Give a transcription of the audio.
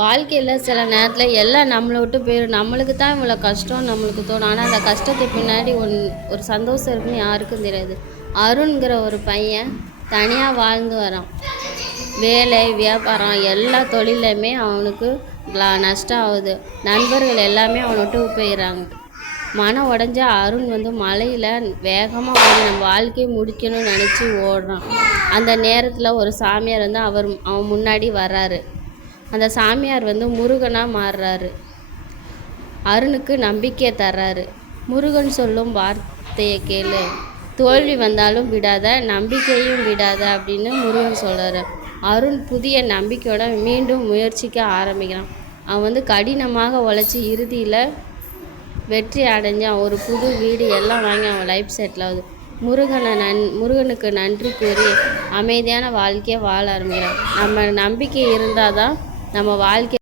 வாழ்க்கையில் சில நேரத்தில் எல்லாம் நம்மளை விட்டு போயிடும். நம்மளுக்கு தான் இவ்வளோ கஷ்டம் நம்மளுக்கு தோணும். ஆனால் அந்த கஷ்டத்துக்கு பின்னாடி ஒரு சந்தோஷம் இருக்குன்னு யாருக்கும் தெரியாது. அருண்கிற ஒரு பையன் தனியாக வாழ்ந்து வரான். வேலை வியாபாரம் எல்லா தொழிலையுமே அவனுக்கு நஷ்டம் ஆகுது. நண்பர்கள் எல்லாமே அவனை விட்டு போயிடுறாங்க. மனம் உடஞ்ச அருண் மலையில் வேகமாக ஓடி நம்ம வாழ்க்கையை முடிக்கணும்னு நினச்சி ஓடுறான். அந்த நேரத்தில் ஒரு சாமியார் அவன் முன்னாடி வர்றாரு. அந்த சாமியார் முருகனாக மாறுறாரு. அருணுக்கு நம்பிக்கையை தர்றாரு. முருகன் சொல்லும் வார்த்தையை கேளு, தோல்வி வந்தாலும் விடாத, நம்பிக்கையும் விடாத அப்படின்னு முருகன் சொல்கிறாரு. அருண் புதிய நம்பிக்கையோட மீண்டும் முயற்சிக்க ஆரம்பிக்கிறான். அவன் கடினமாக உழைச்சி இறுதியில் வெற்றி அடைஞ்சான். ஒரு புது வீடு எல்லாம் வாங்கி அவன் லைஃப் செட்டில் ஆகுது. முருகனுக்கு நன்றி கூறி அமைதியான வாழ்க்கையை வாழ ஆரம்பிக்கிறான். நம்ம நம்பிக்கை இருந்தால் தான் நம்ம வாழ்க்கை